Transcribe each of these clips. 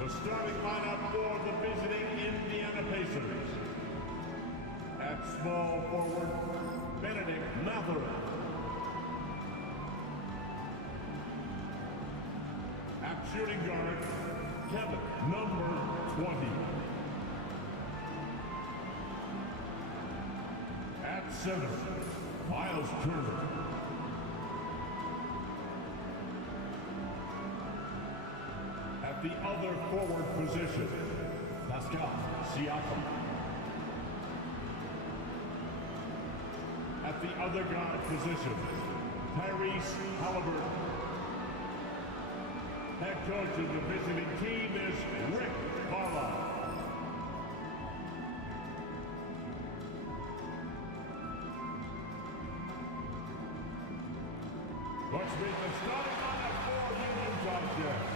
The starting lineup for the visiting Indiana Pacers. At small forward, Benedict Mather. At shooting guard, Kevin, number 20. At center, Miles Turner. At the other forward position, Pascal Siakam. At the other guard position, Tyrese Halliburton. Head coach of the visiting team is Rick Carlisle. Let's meet the starting lineup for the Utah Jazz.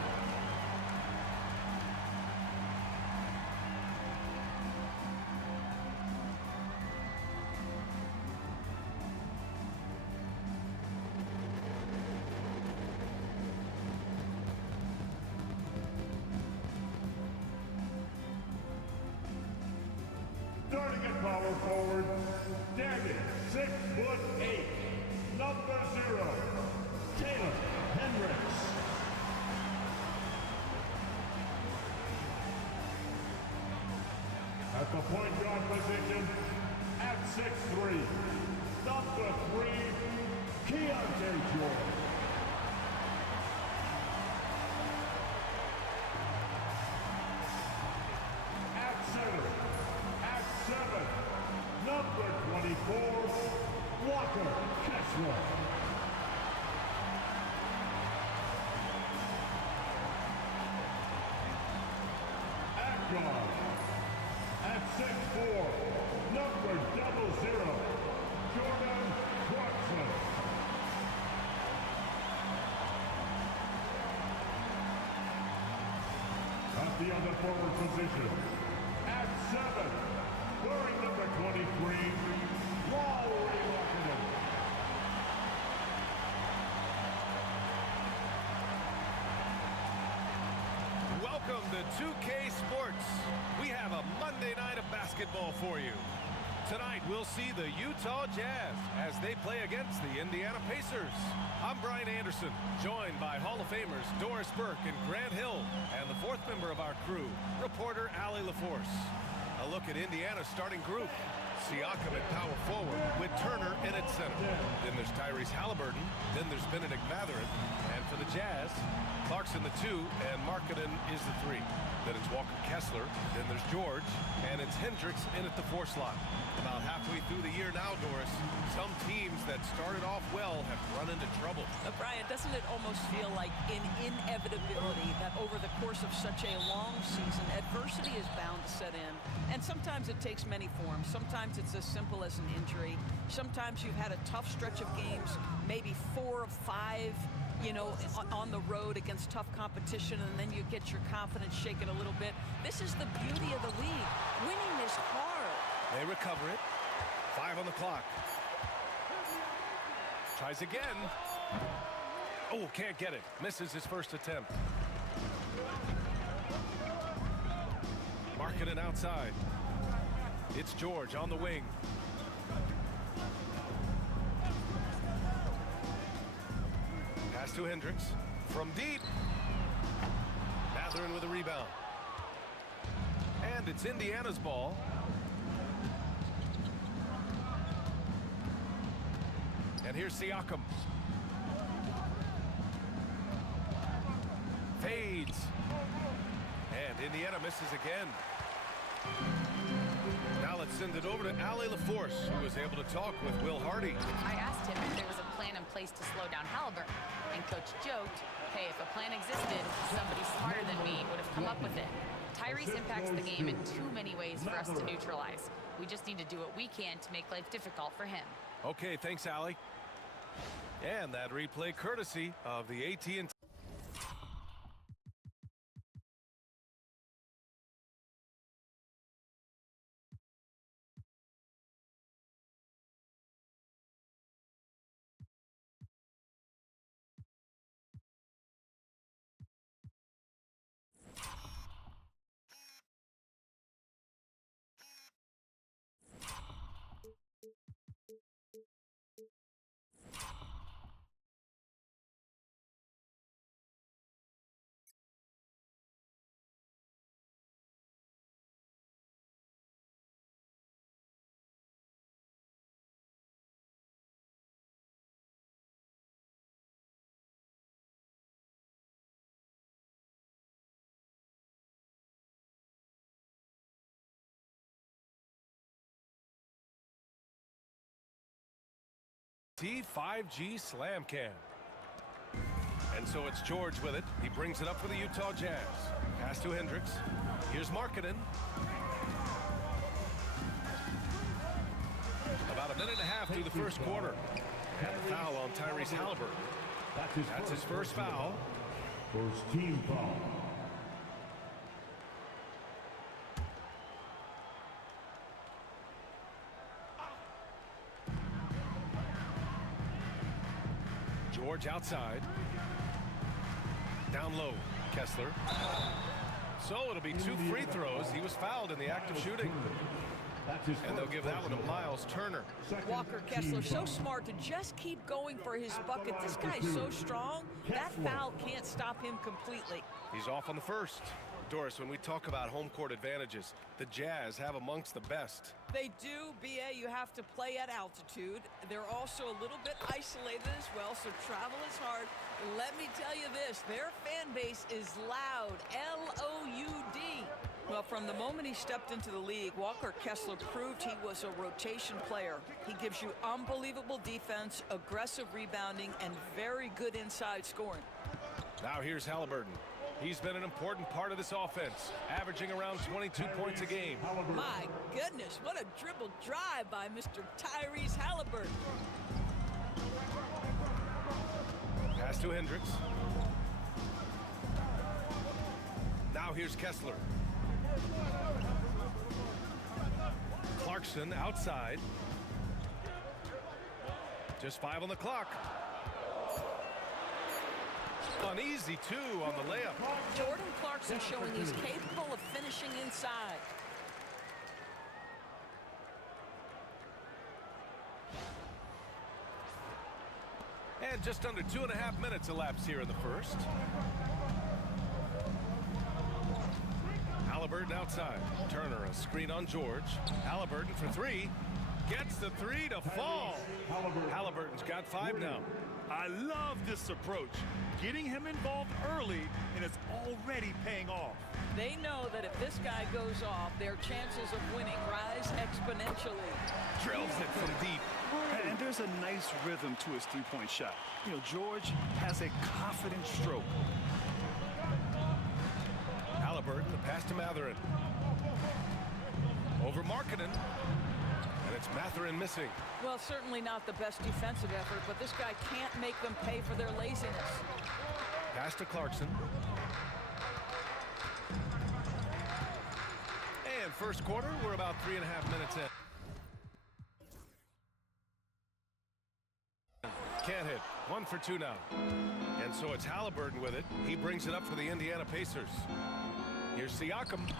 Starting at power forward, Danny, 6'8", number 0, Taylor Hendricks. At the point guard position, at 6'3", number 3, Keontae George. At center, at 7, number 24, Walker Kessler. At guard, at 6'4", number 00, Jordan Clarkson. At the other forward position, at 7, wearing number 23, Lauri Markkanen. Welcome to 2K Sports. We have a Monday night of basketball for you. Tonight, we'll see the Utah Jazz as they play against the Indiana Pacers. I'm Brian Anderson, joined by Hall of Famers Doris Burke and Grant Hill, and the fourth member of our crew, reporter Allie LaForce. A look at Indiana's starting group. Siakam at power forward with Turner in at center. Then there's Tyrese Halliburton. Then there's Benedict Mather. And for the Jazz, Clarkson the 2 and Markkanen is the 3. Then it's Walker Kessler. Then there's George. And it's Hendricks in at the 4 slot. About halfway through the year now, Doris, some teams that started off well have run into trouble. Brian, doesn't it almost feel like an inevitability that over the course of such a long season, adversity is bound to set in? And sometimes it takes many forms. Sometimes it's as simple as an injury. Sometimes you've had a tough stretch of games, maybe 4 of 5, you know, on the road against tough competition, and then you get your confidence shaken a little bit. This is the beauty of the league. Winning is hard. They recover it. 5 on the clock. Tries again. Oh, can't get it. Misses his first attempt. Markkanen outside. It's George on the wing. Pass to Hendricks. From deep. Mathurin with a rebound. And it's Indiana's ball. And here's Siakam. Fades. And Indiana misses again. Now let's send it over to Allie LaForce, who was able to talk with Will Hardy. I asked him if there was a plan in place to slow down Halliburton, and Coach joked, hey, if a plan existed, somebody smarter than me would have come up with it. Tyrese impacts the game in too many ways for us to neutralize. We just need to do what we can to make life difficult for him. Okay, thanks, Allie. And that replay courtesy of the AT&T. T5G Slam Cam. And so it's George with it. He brings it up for the Utah Jazz. Pass to Hendricks. Here's Markkanen. About a minute and a half through the first quarter. And a foul on Tyrese Halliburton. That's his first foul. First team foul. George outside. Down low, Kessler. So it'll be 2 free throws. He was fouled in the act of shooting. And they'll give that one to Miles Turner. Walker Kessler, so smart to just keep going for his bucket. This guy's so strong, that foul can't stop him completely. He's off on the first. Doris, when we talk about home court advantages, the Jazz have amongst the best. They do, B.A. You have to play at altitude. They're also a little bit isolated as well, so travel is hard. Let me tell you this, their fan base is loud, L-O-U-D. Well, from the moment he stepped into the league, Walker Kessler proved he was a rotation player. He gives you unbelievable defense, aggressive rebounding, and very good inside scoring. Now here's Halliburton. He's been an important part of this offense, averaging around 22 points a game. My goodness, what a dribble drive by Mr. Tyrese Halliburton. Pass to Hendricks. Now here's Kessler. Clarkson outside. Just 5 on the clock. An easy 2 on the layup. Jordan Clarkson showing he's capable of finishing inside. And just under 2.5 minutes elapsed here in the first. Halliburton outside. Turner, a screen on George. Halliburton for 3. Gets the 3 to fall. Halliburton's got 5 now. I love this approach. Getting him involved early, and it's already paying off. They know that if this guy goes off, their chances of winning rise exponentially. Drills it from deep. And there's a nice rhythm to his three-point shot. You know, George has a confident stroke. Halliburton, the pass to Mathurin. Over Markkanen. And it's Mathurin missing. Well, certainly not the best defensive effort, but this guy can't make them pay for their laziness. Pass to Clarkson. And first quarter, we're about 3.5 minutes in. Can't hit. 1 for 2 now. And so it's Halliburton with it. He brings it up for the Indiana Pacers. Here's Siakam.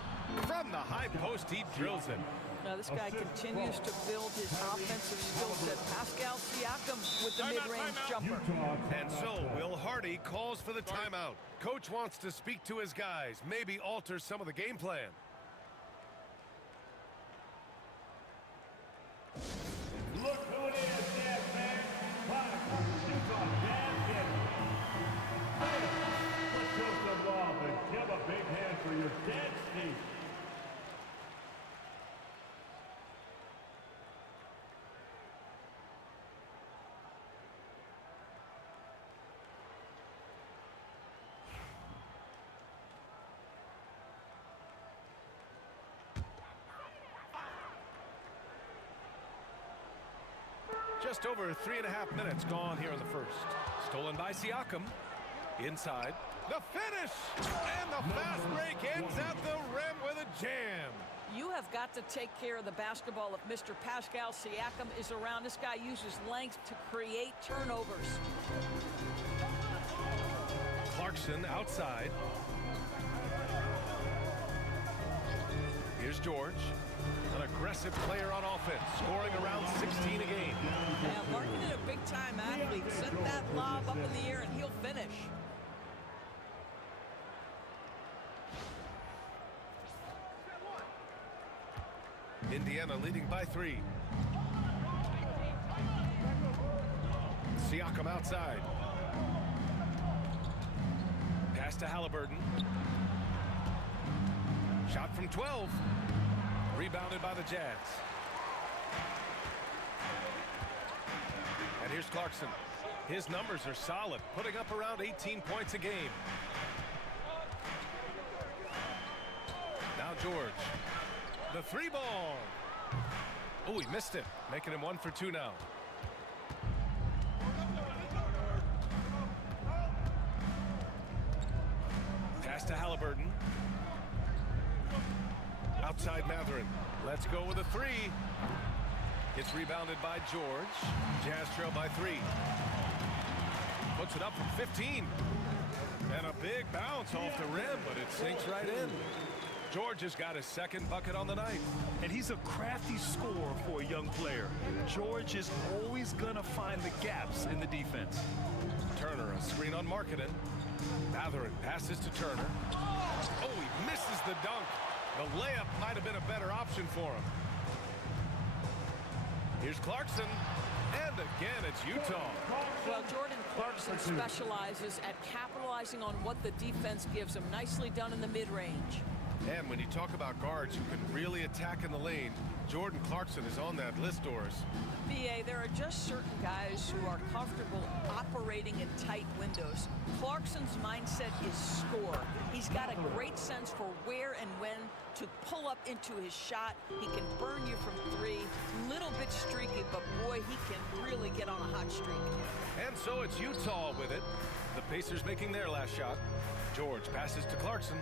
From the high post, he drills it. Now this guy continues to build his offensive skill set. Pascal Siakam with the mid-range jumper. And so Will Hardy calls for the timeout. Coach wants to speak to his guys, maybe alter some of the game plan. Look who it is, Jazz fans. Utah Jazz get it. Let's show some love and give a big hand for your Jazz team. Just over 3.5 minutes gone here in the first. Stolen by Siakam. Inside. The finish! And the fast break ends at the rim with a jam. You have got to take care of the basketball if Mr. Pascal Siakam is around. This guy uses length to create turnovers. Clarkson outside. Here's George. An aggressive player on offense, scoring around 16 a game. Yeah, Markkanen, a big-time athlete. Set that lob up in the air and he'll finish. Indiana leading by 3. Siakam outside. Pass to Halliburton. Shot from 12. Rebounded by the Jazz. And Here's Clarkson. His numbers are solid, putting up around 18 points a game. Now George. The three ball. Oh, he missed it, making him 1 for 2 now. Pass to Halliburton. Outside Matherin. Let's go with a three. It's rebounded by George. Jazz trail by 3. Puts it up from 15. And a big bounce off the rim, but it sinks right in. George has got his second bucket on the night. And he's a crafty scorer for a young player. George is always going to find the gaps in the defense. Turner, a screen on Markkanen. Matherin passes to Turner. Oh, he misses the dunk. The layup might have been a better option for him. Here's Clarkson. And again, it's Utah. Well, Jordan Clarkson specializes at capitalizing on what the defense gives him. Nicely done in the mid-range. And when you talk about guards who can really attack in the lane, Jordan Clarkson is on that list, Doris. BA, there are just certain guys who are comfortable operating in tight windows. Clarkson's mindset is score. He's got a great sense for where and when to pull up into his shot. He can burn you from 3. Little bit streaky, but boy, he can really get on a hot streak. And so it's Utah with it. The Pacers making their last shot. George passes to Clarkson.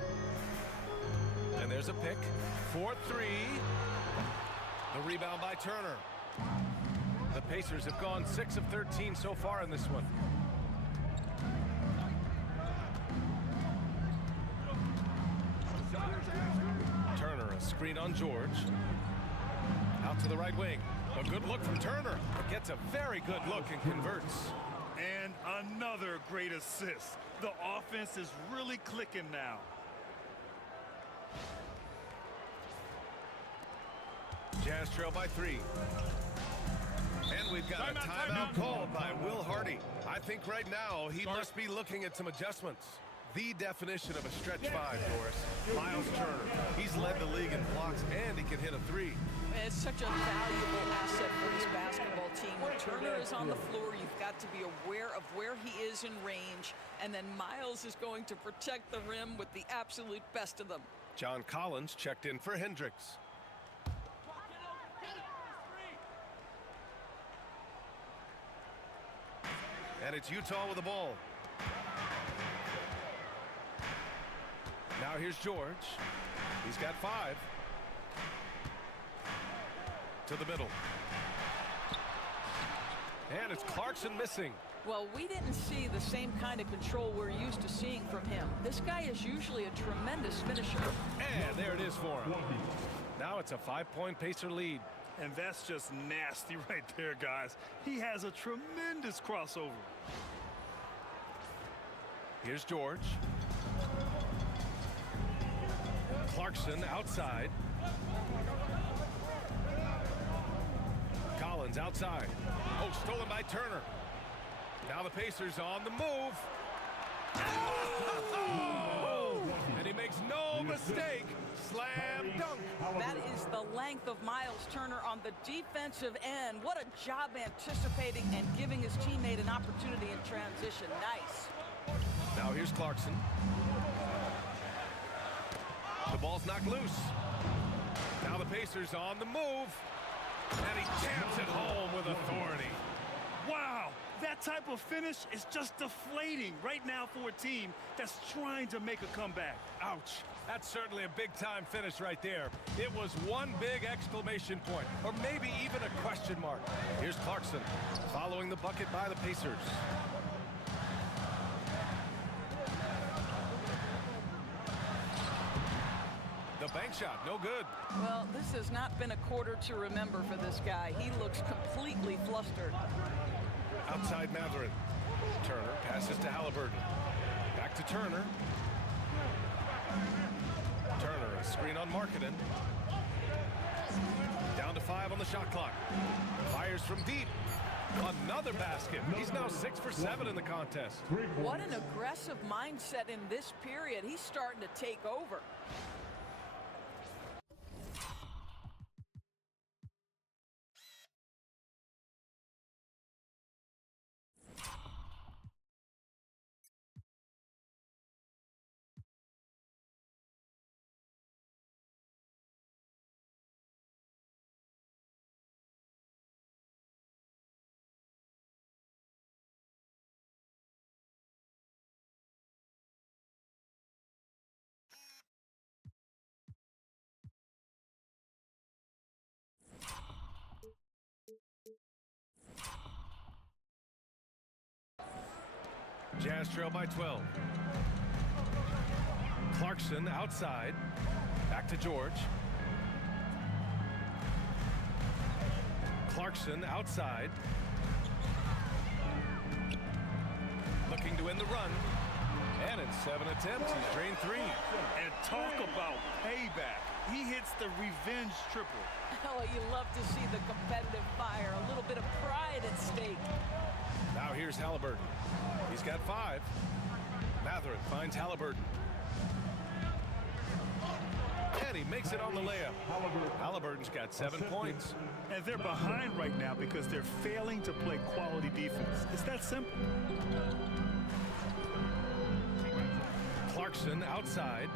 And there's a pick for 3. The rebound by Turner. The Pacers have gone 6 of 13 so far in this one. Turner, a screen on George. Out to the right wing. A good look from Turner. Gets a very good look and converts. And another great assist. The offense is really clicking now. Jazz trail by 3. And we've got a timeout called by Will Hardy. I think right now he must be looking at some adjustments. The definition of a stretch 5, Doris. Miles Turner. He's led the league in blocks and he can hit a 3. It's such a valuable asset for this basketball team. When Turner is on the floor, you've got to be aware of where he is in range. And then Miles is going to protect the rim with the absolute best of them. John Collins checked in for Hendricks. And it's Utah with the ball. Now here's George. He's got 5. To the middle. And it's Clarkson missing. Well, we didn't see the same kind of control we're used to seeing from him. This guy is usually a tremendous finisher. And there it is for him. Now it's a 5-point Pacer lead. And that's just nasty right there, guys. He has a tremendous crossover. Here's George. Clarkson outside. Collins outside. Oh, stolen by Turner. Now the Pacers on the move. Oh! And he makes no mistake. Slam dunk. That is the length of Miles Turner on the defensive end. What a job anticipating and giving his teammate an opportunity in transition. Nice. Now here's Clarkson. The ball's knocked loose. Now the Pacers on the move. And he jams it home with authority. Wow, that type of finish is just deflating right now for a team that's trying to make a comeback. Ouch. That's certainly a big-time finish right there. It was one big exclamation point, or maybe even a question mark. Here's Clarkson following the bucket by the Pacers. The bank shot, no good. Well, this has not been a quarter to remember for this guy. He looks completely flustered. Outside Matherin. Turner passes to Halliburton. Back to Turner. Turner, a screen on Markkanen. Down to 5 on the shot clock. Fires from deep. Another basket. He's now 6 for 7 in the contest. What an aggressive mindset in this period. He's starting to take over. Jazz trail by 12. Clarkson outside. Back to George. Clarkson outside. Looking to win the run. And in 7 attempts, he's drained 3. And talk about payback. He hits the revenge triple. Oh, you love to see the competitive fire. A little bit of pride at stake. Now here's Halliburton. He's got 5. Matherin finds Halliburton. And he makes it on the layup. Halliburton's got 7 points. And they're behind right now because they're failing to play quality defense. It's that simple. Clarkson outside.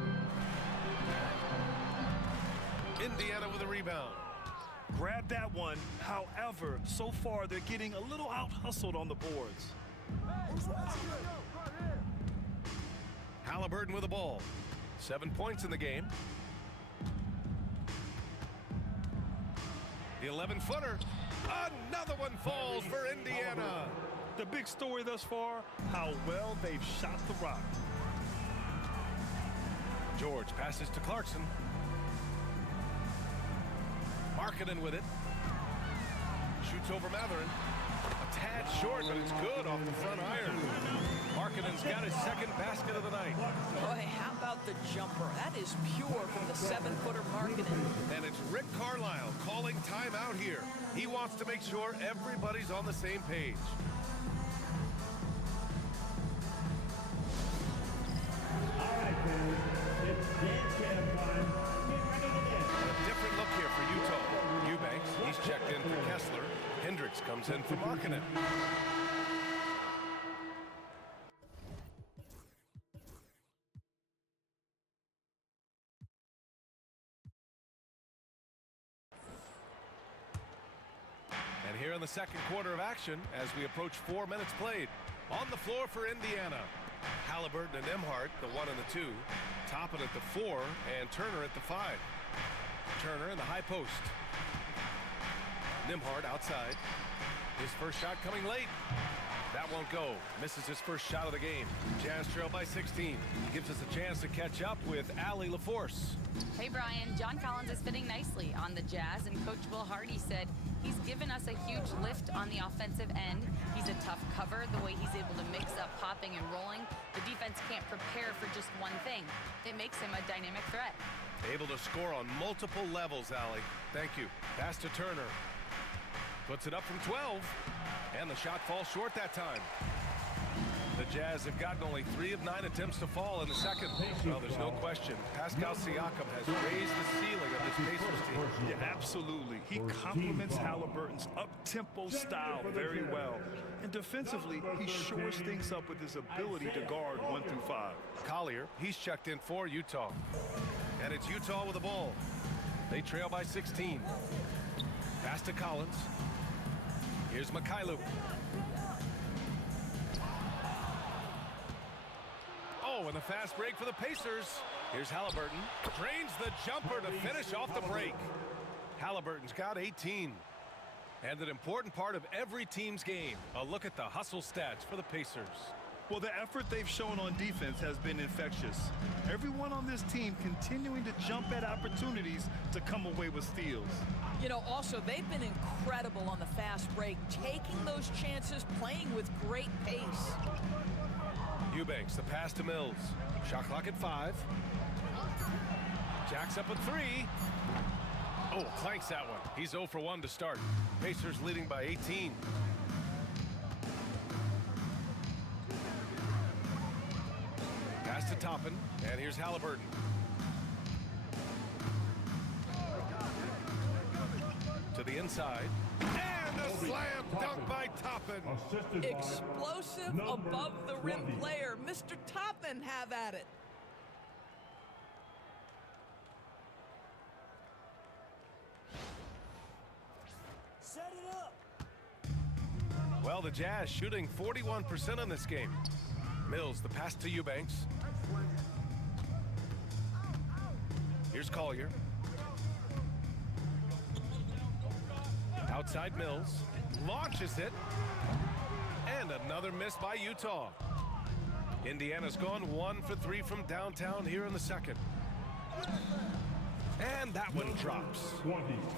Indiana with a rebound. Grab that one. However, so far they're getting a little out-hustled on the boards. Halliburton with the ball. 7 points in the game. The 11-footer. Another one falls for Indiana. The big story thus far, how well they've shot the rock. George passes to Clarkson. Markkanen with it. Shoots over Matherin. A tad short, but it's good off the front iron. Markkanen's got his second basket of the night. Boy, how about the jumper? That is pure from the 7-footer Markkanen. And it's Rick Carlisle calling timeout here. He wants to make sure everybody's on the same page. All right, fans. It's dance cam time. Get ready to dance. A different look here for Utah. Eubanks, he's checked in for Kessler. Hendricks comes in for Markkanen. And here in the second quarter of action, as we approach 4 minutes played, on the floor for Indiana, Halliburton and Nembhard, the 1 and the 2, Toppin at the 4, and Turner at the 5. Turner in the high post. Nembhard outside. His first shot coming late. That won't go. Misses his first shot of the game. Jazz trail by 16. Gives us a chance to catch up with Allie LaForce. Hey, Brian. John Collins is fitting nicely on the Jazz, and Coach Will Hardy said he's given us a huge lift on the offensive end. He's a tough cover. The way he's able to mix up popping and rolling, the defense can't prepare for just one thing. It makes him a dynamic threat. Able to score on multiple levels, Allie. Thank you. Pass to Turner. Puts it up from 12, and the shot falls short that time. The Jazz have gotten only 3 of 9 attempts to fall in the second. Well, there's no question. Pascal Siakam has raised the ceiling of this Pacers team. Yeah, absolutely. He complements Halliburton's up-tempo style very well. And defensively, he shores things up with his ability to guard 1 through 5. Collier, he's checked in for Utah. And it's Utah with the ball. They trail by 16. Pass to Collins. Here's Mikhailu. Oh, and the fast break for the Pacers. Here's Halliburton. Drains the jumper to finish off the break. Halliburton's got 18. And an important part of every team's game. A look at the hustle stats for the Pacers. Well, the effort they've shown on defense has been infectious. Everyone on this team continuing to jump at opportunities to come away with steals. You know, also, they've been incredible on the fast break, taking those chances, playing with great pace. Eubanks, the pass to Mills. Shot clock at 5. Jacks up a 3. Oh, clanks that one. He's 0 for 1 to start. Pacers leading by 18. Pass to Toppin, and here's Halliburton. To the inside. And a slam dunk by Toppin. Explosive above the rim player. Mr. Toppin, have at it. Set it up. Well, the Jazz shooting 41% in this game. Mills, the pass to Eubanks. Here's Collier. Outside Mills. Launches it. And another miss by Utah. Indiana's gone 1 for 3 from downtown here in the second. And that one drops.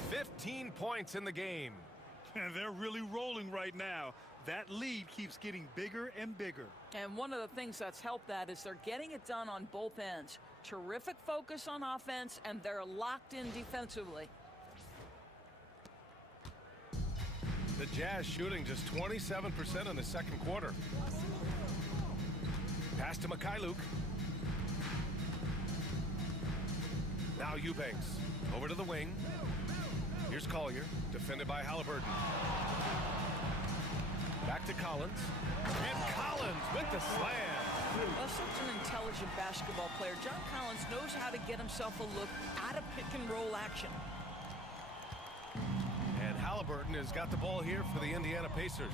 15 points in the game. And they're really rolling right now. That lead keeps getting bigger and bigger. And one of the things that's helped that is they're getting it done on both ends. Terrific focus on offense, and they're locked in defensively. The Jazz shooting just 27% in the second quarter. Pass to Mikhailuk. Now Eubanks. Over to the wing. Here's Collier, defended by Halliburton. Back to Collins. And Collins with the slam. Well, such an intelligent basketball player. John Collins knows how to get himself a look out of pick-and-roll action. And Halliburton has got the ball here for the Indiana Pacers.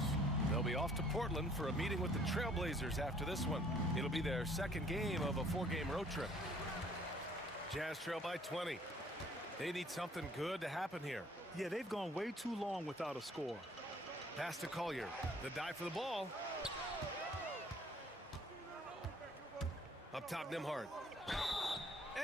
They'll be off to Portland for a meeting with the Trailblazers after this one. It'll be their second game of a 4-game road trip. Jazz trail by 20. They need something good to happen here. Yeah, they've gone way too long without a score. Pass to Collier. The dive for the ball. Up top, Nembhard.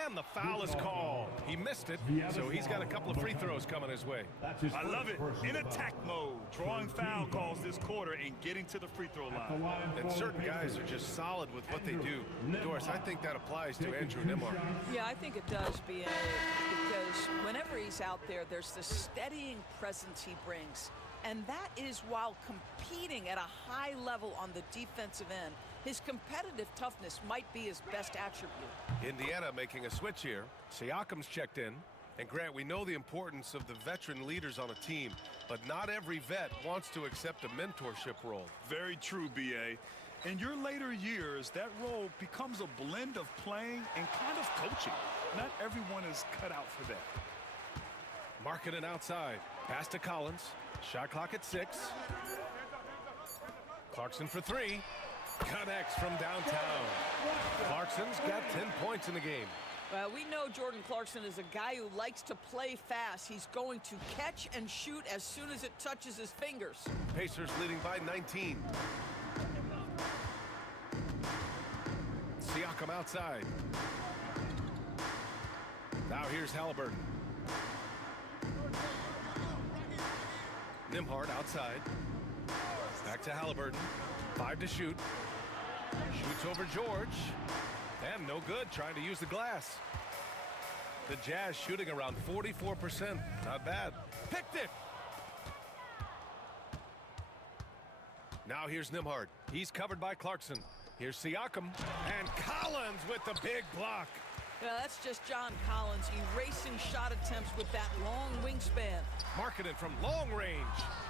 And the foul is called. He missed it, so he's got a couple of free throws coming his way. I love it. In attack mode, drawing foul calls this quarter and getting to the free throw line. And certain guys are just solid with what they do. Doris, I think that applies to Andrew Nembhard. Yeah, I think it does, B.A., because whenever he's out there, there's the steadying presence he brings. And that is while competing at a high level on the defensive end. His competitive toughness might be his best attribute. Indiana making a switch here. Siakam's checked in. And Grant, we know the importance of the veteran leaders on a team, but not every vet wants to accept a mentorship role. Very true, B.A. In your later years, that role becomes a blend of playing and kind of coaching. Not everyone is cut out for that. Markkanen outside. Pass to Collins. Shot clock at 6. Clarkson for 3. Connects from downtown. Clarkson's got 10 points in the game. Well, we know Jordan Clarkson is a guy who likes to play fast. He's going to catch and shoot as soon as it touches his fingers. Pacers leading by 19. Siakam outside. Now here's Halliburton. Nembhard outside. Back to Halliburton. 5 to shoot. Shoots over George. And no good, trying to use the glass. The Jazz shooting around 44%. Not bad. Picked it! Now here's Nembhard. He's covered by Clarkson. Here's Siakam. And Collins with the big block. Yeah, that's just John Collins erasing shot attempts with that long wingspan. Markkanen from long range.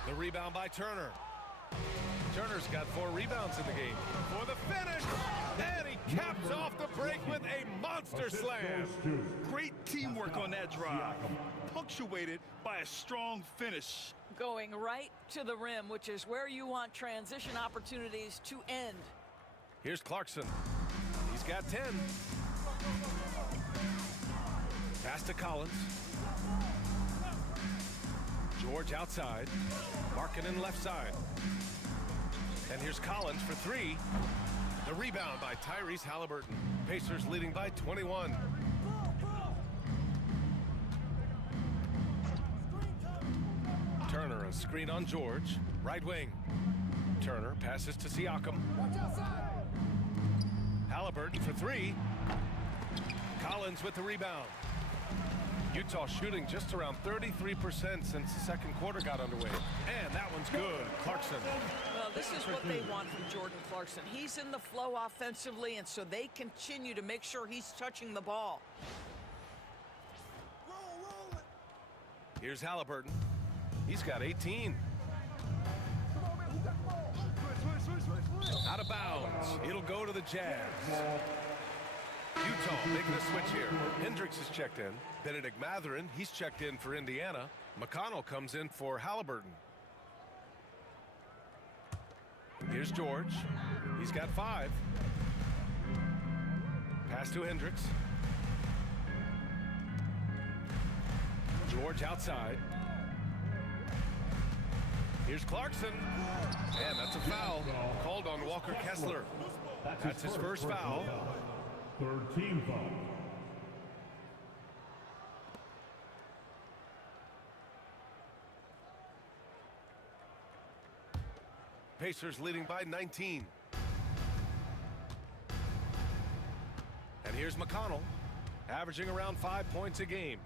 The rebound by Turner. Turner's got 4 rebounds in the game. For the finish, and he caps off the break with a monster slam. Great teamwork on that drive, punctuated by a strong finish. Going right to the rim, which is where you want transition opportunities to end. Here's Clarkson. He's got 10. Pass to Collins. George outside. Markkanen left side. And here's Collins for 3. The rebound by Tyrese Halliburton. Pacers leading by 21. Turner, a screen on George. Right wing. Turner passes to Siakam. Halliburton for 3. Collins with the rebound. Utah shooting just around 33% since the second quarter got underway. And that one's good. Clarkson. Well, this is what they want from Jordan Clarkson. He's in the flow offensively, and so they continue to make sure he's touching the ball. Here's Halliburton. He's got 18. Out of bounds. It'll go to the Jazz. Utah making a switch here. Hendricks is checked in. Benedict Mathurin, he's checked in for Indiana. McConnell comes in for Halliburton. Here's George. He's got 5. Pass to Hendricks. George outside. Here's Clarkson. And that's a foul called on Walker Kessler. That's his first foul. Third team foul. Pacers leading by 19. And here's McConnell, averaging around 5 points a game.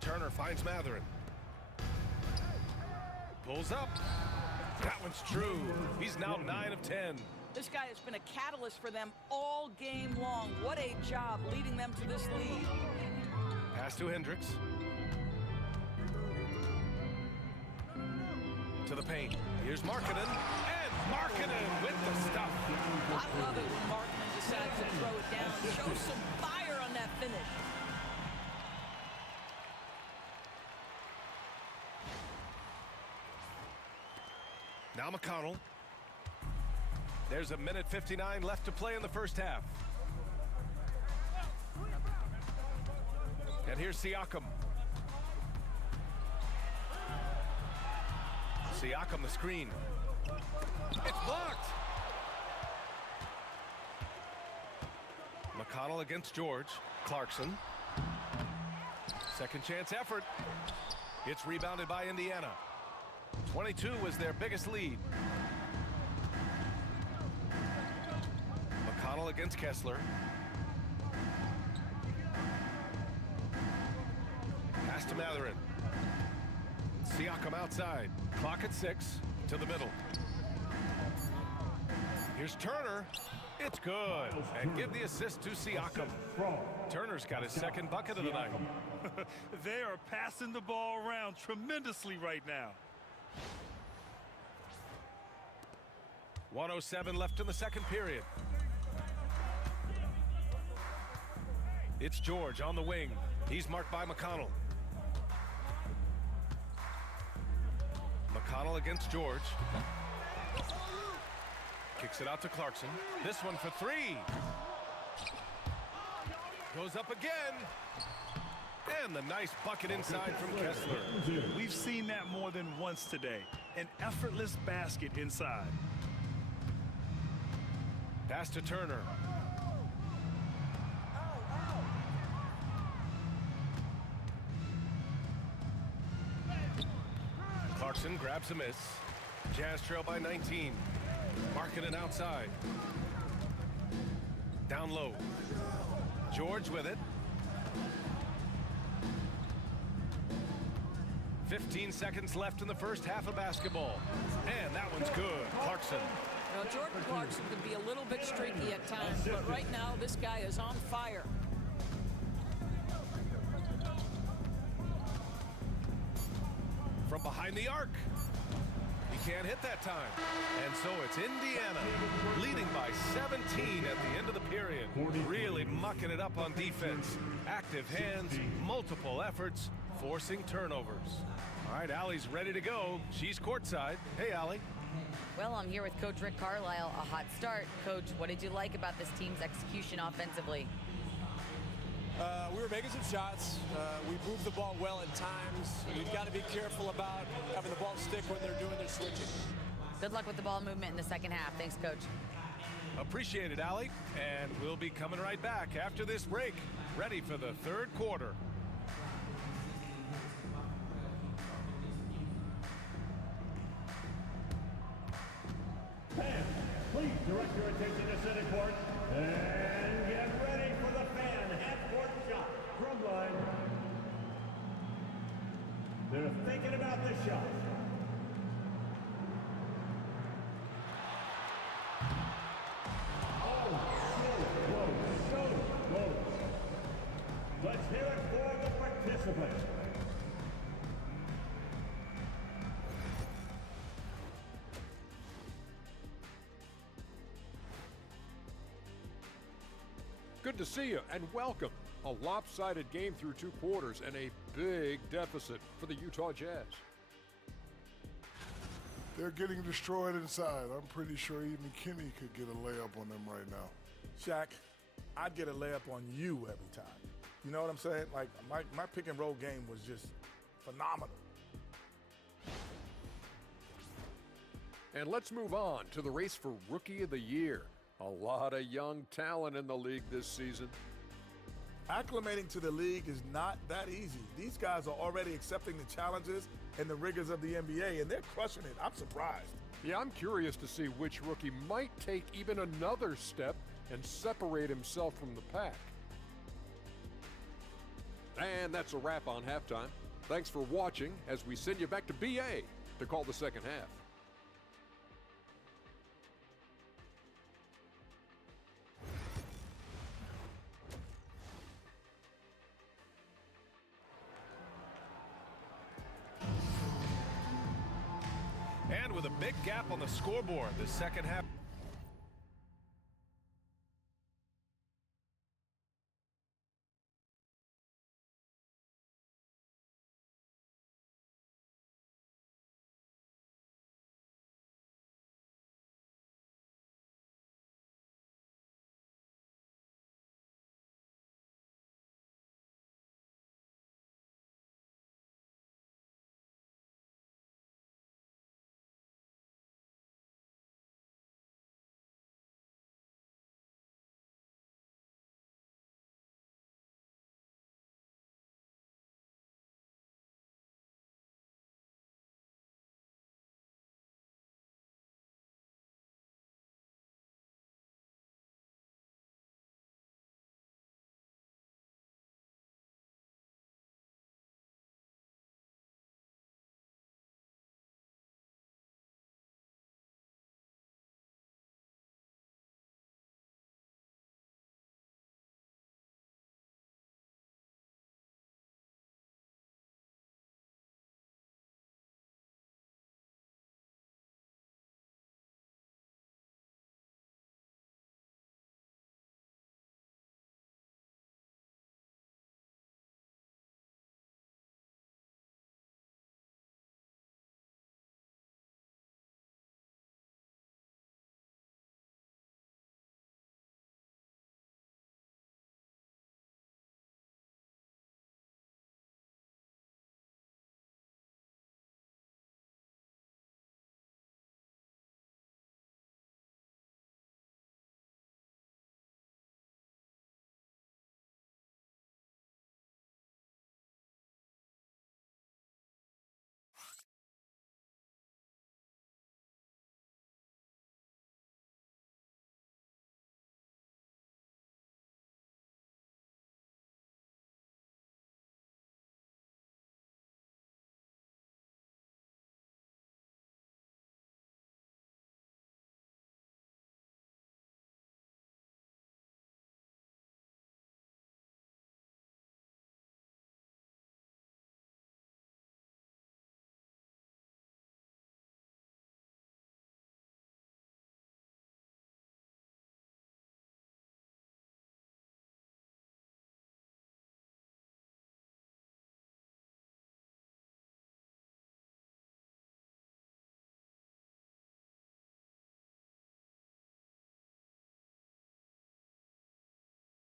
Turner finds Matherin. Pulls up. That one's true. He's now 9 of 10. This guy has been a catalyst for them all game long. What a job leading them to this lead. Pass to Hendricks. To the paint. Here's Markkanen. And Markkanen with the stuff. I love it when Markkanen decides to throw it down. Show some fire on that finish. Now McConnell. There's 1:59 left to play in the first half. And here's Siakam. Siakam the screen. It's blocked. McConnell against George. Clarkson. Second chance effort. It's rebounded by Indiana. 22 was their biggest lead. McConnell against Kessler. Pass to Matherin. Siakam outside. Clock at 6. To the middle. Here's Turner. It's good. And give the assist to Siakam. Turner's got his second bucket of the night. They are passing the ball around tremendously right now. 1:07 left in the second period. It's George on the wing. He's marked by McConnell. McConnell against George. Kicks it out to Clarkson. This one for 3. Goes up again. And the nice bucket inside from Kessler. We've seen that more than once today. An effortless basket inside. Pass to Turner. Clarkson grabs a miss. Jazz trail by 19. Markkanen outside. Down low. George with it. 15 seconds left in the first half of basketball. And that one's good. Clarkson. Now, Jordan Clarkson can be a little bit streaky at times, but right now this guy is on fire. From behind the arc. He can't hit that time. And so it's Indiana leading by 17 at the end of the period. Really mucking it up on defense. Active hands, multiple efforts, forcing turnovers. All right, Allie's ready to go. She's courtside. Hey, Allie. Well, I'm here with Coach Rick Carlisle. A hot start. Coach, what did you like about this team's execution offensively? We were making some shots. We moved the ball well at times. We've got to be careful about having the ball stick when they're doing their switching. Good luck with the ball movement in the second half. Thanks, Coach. Appreciate it, Allie. And we'll be coming right back after this break. Ready for the third quarter. Fans, please direct your attention to center court and get ready for the fan half-court shot from line. They're thinking about the shot. Oh, so close. Let's hear it for the participants. Good to see you and welcome. A lopsided game through 2 quarters and a big deficit for the Utah Jazz. They're getting destroyed inside. I'm pretty sure even Kenny could get a layup on them right now. Shaq, I'd get a layup on you every time. You know what I'm saying? Like, my pick and roll game was just phenomenal. And let's move on to the race for Rookie of the Year. A lot of young talent in the league this season. Acclimating to the league is not that easy. These guys are already accepting the challenges and the rigors of the NBA, and they're crushing it. I'm surprised. Yeah, I'm curious to see which rookie might take even another step and separate himself from the pack. And that's a wrap on halftime. Thanks for watching as we send you back to BA to call the second half. And with a big gap on the scoreboard, the second half.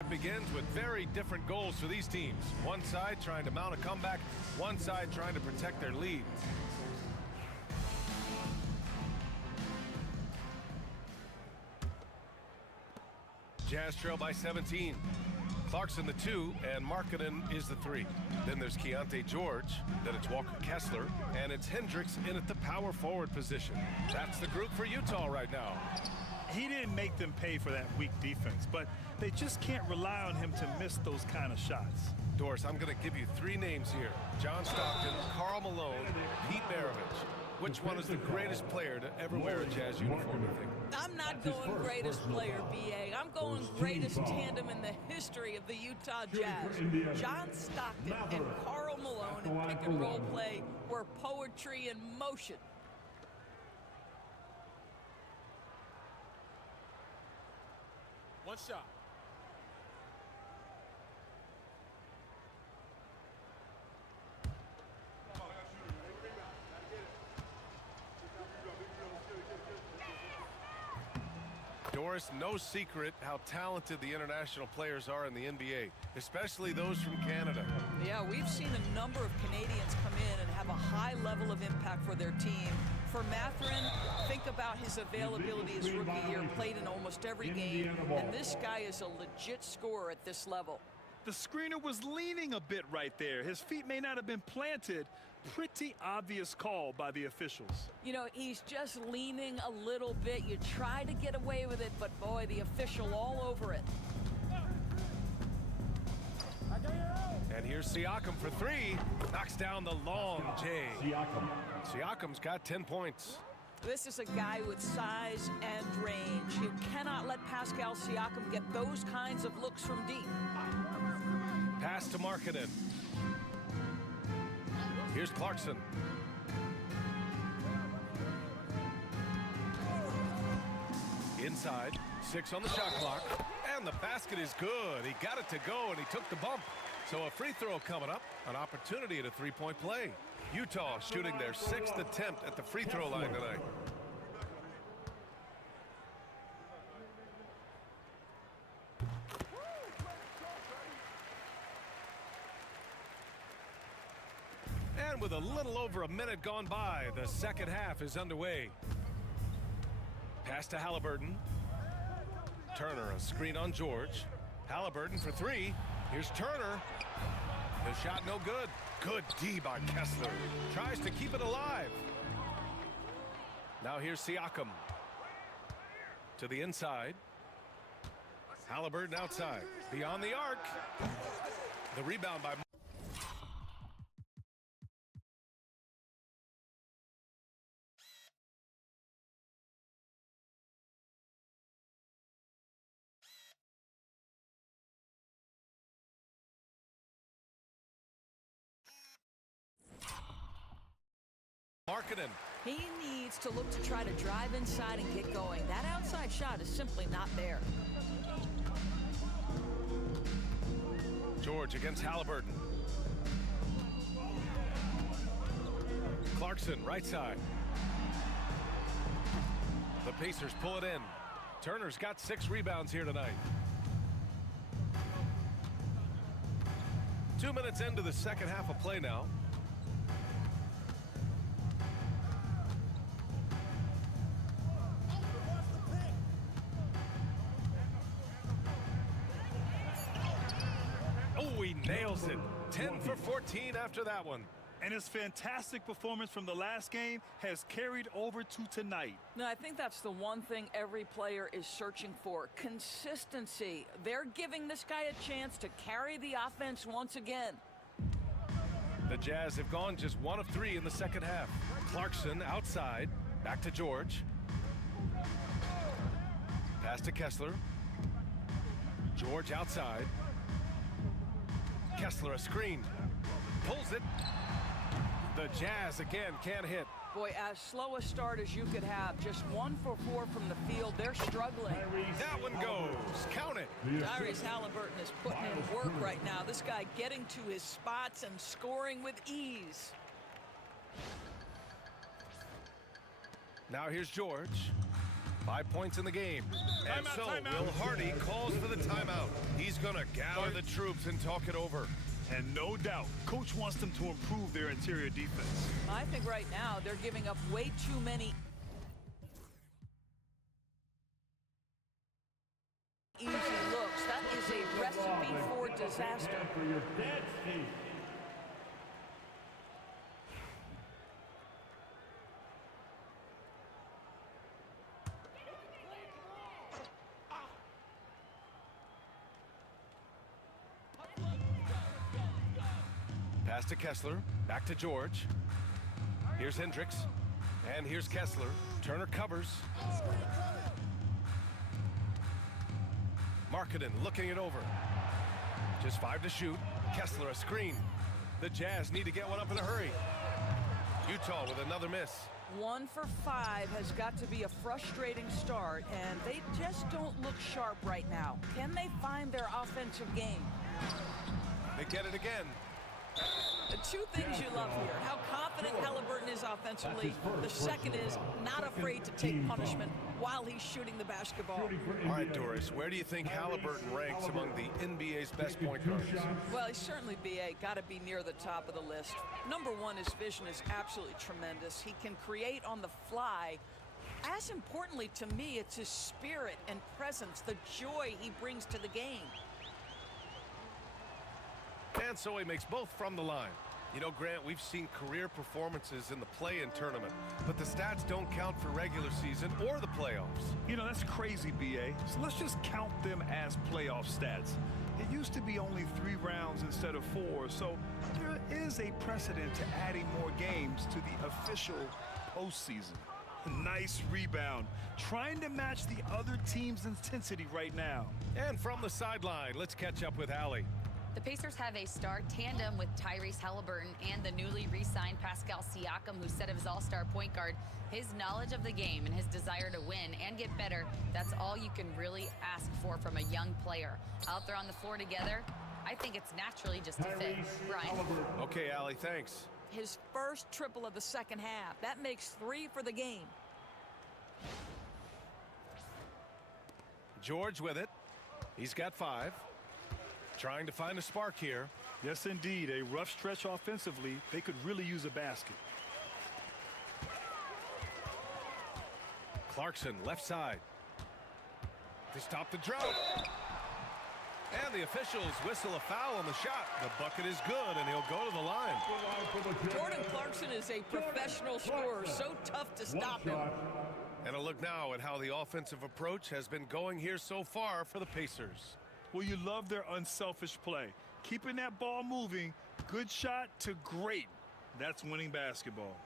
Begins with very different goals for these teams. One side trying to mount a comeback, one side trying to protect their lead. Jazz trail by 17. Clarkson the 2 and Markkanen is the 3. Then there's Keontae George, then it's Walker Kessler, and it's Hendricks in at the power forward position. That's the group for Utah right now. He didn't make them pay for that weak defense, but they just can't rely on him to miss those kind of shots. Doris, I'm going to give you 3 names here. John Stockton, Karl Malone, Pete Maravich. Which one is the greatest player to ever wear a Jazz uniform, you think? I'm not going greatest player, BA. I'm going greatest tandem in the history of the Utah Jazz. John Stockton and Karl Malone in pick-and-roll play were poetry in motion. One shot. Norris, no secret how talented the international players are in the NBA, especially those from Canada. Yeah, we've seen a number of Canadians come in and have a high level of impact for their team. For Mathurin, think about his availability his rookie year, played in almost every game, and this guy is a legit scorer at this level. The screener was leaning a bit right there. His feet may not have been planted. Pretty obvious call by the officials. You know, he's just leaning a little bit. You try to get away with it, but boy, the official all over it. And here's Siakam for three. Knocks down the long J. Siakam's got 10 points. This is a guy with size and range. You cannot let Pascal Siakam get those kinds of looks from deep. Pass to Markkanen. Here's Clarkson. Inside, 6 on the shot clock, and the basket is good. He got it to go, and he took the bump. So a free throw coming up, an opportunity at a three-point play. Utah shooting their 6th attempt at the free throw line tonight. And with a little over a minute gone by, the second half is underway. Pass to Halliburton. Turner, a screen on George. Halliburton for three. Here's Turner. The shot no good. Good D by Kessler. Tries to keep it alive. Now here's Siakam. To the inside. Halliburton outside. Beyond the arc. The rebound by Markkanen. He needs to look to try to drive inside and get going. That outside shot is simply not there. George against Halliburton. Clarkson, right side. The Pacers pull it in. Turner's got 6 rebounds here tonight. 2 minutes into the second half of play now. Oh, he nails it. 10 for 14 after that one. And his fantastic performance from the last game has carried over to tonight. No, I think that's the one thing every player is searching for. Consistency. They're giving this guy a chance to carry the offense once again. The Jazz have gone just 1 of 3 in the second half. Clarkson outside. Back to George. Pass to Kessler. George outside. Kessler a screen. Pulls it. The Jazz again can't hit. Boy, as slow a start as you could have. Just 1 for 4 from the field. They're struggling. That one goes. Count it. Tyrese Halliburton is putting in work right now. This guy getting to his spots and scoring with ease. Now here's George. 5 points in the game. And so Will Hardy calls for the timeout. He's going to gather the troops and talk it over. And no doubt, Coach wants them to improve their interior defense. I think right now they're giving up way too many easy looks. That is a recipe for disaster. Pass to Kessler. Back to George. Here's Hendricks. And here's Kessler. Turner covers. Markkanen looking it over. Just 5 to shoot. Kessler a screen. The Jazz need to get one up in a hurry. Utah with another miss. 1 for 5 has got to be a frustrating start, and they just don't look sharp right now. Can they find their offensive game? They get it again. Two things you love here. How confident Halliburton is offensively. The second is not afraid to take punishment while he's shooting the basketball. All right, Doris, where do you think Halliburton ranks among the NBA's best point guards? Well, he's certainly got to be near the top of the list. Number one, his vision is absolutely tremendous. He can create on the fly. As importantly to me, it's his spirit and presence, the joy he brings to the game. And so he makes both from the line. You know, Grant, we've seen career performances in the play-in tournament, but the stats don't count for regular season or the playoffs. You know, that's crazy, B.A. So let's just count them as playoff stats. It used to be only 3 rounds instead of 4, so there is a precedent to adding more games to the official postseason. Nice rebound, trying to match the other team's intensity right now. And from the sideline, let's catch up with Allie. The Pacers have a star tandem with Tyrese Halliburton and the newly re-signed Pascal Siakam, who said of his all-star point guard, his knowledge of the game and his desire to win and get better, that's all you can really ask for from a young player. Out there on the floor together, I think it's naturally just a fit. Brian. Okay, Allie, thanks. His first triple of the second half. That makes 3 for the game. George with it. He's got 5. Trying to find a spark here. Yes, indeed. A rough stretch offensively. They could really use a basket. Clarkson, left side. To stop the drought. And the officials whistle a foul on the shot. The bucket is good, and he'll go to the line. Jordan Clarkson is a professional scorer, so tough to stop him. And a look now at how the offensive approach has been going here so far for the Pacers. Well, you love their unselfish play. Keeping that ball moving, good shot to great. That's winning basketball.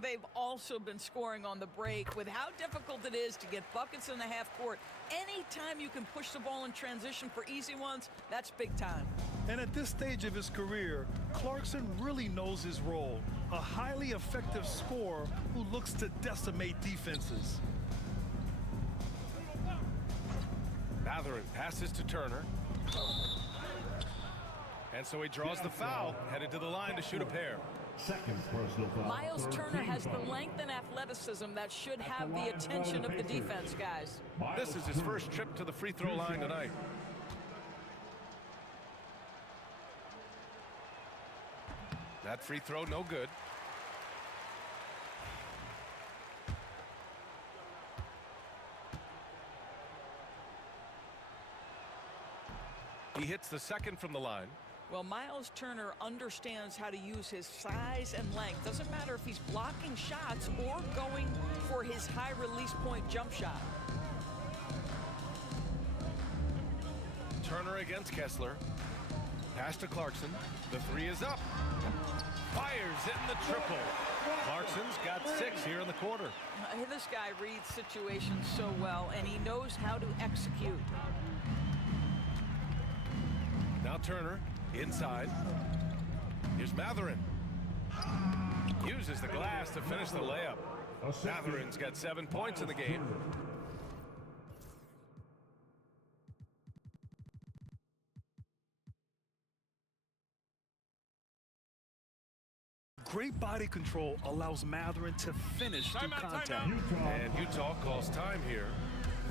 They've also been scoring on the break. With how difficult it is to get buckets in the half court, anytime you can push the ball in transition for easy ones, that's big time. And at this stage of his career, Clarkson really knows his role. A highly effective scorer who looks to decimate defenses. Mathurin passes to Turner. And so he draws the foul, headed to the line to shoot a pair. Second personal foul. Miles Turner has the length and athleticism that should have the attention of the defense, guys. This is his first trip to the free throw line tonight. That free throw, no good. He hits the second from the line. Well, Miles Turner understands how to use his size and length. Doesn't matter if he's blocking shots or going for his high release point jump shot. Turner against Kessler. Pass to Clarkson. The 3 is up. Fires in the triple. Clarkson's got 6 here in the quarter. This guy reads situations so well, and he knows how to execute. Now Turner inside. Here's Mathurin. Uses the glass to finish the layup. Mathurin's got 7 points in the game. Great body control allows Mathurin to finish through contact. And Utah calls time here.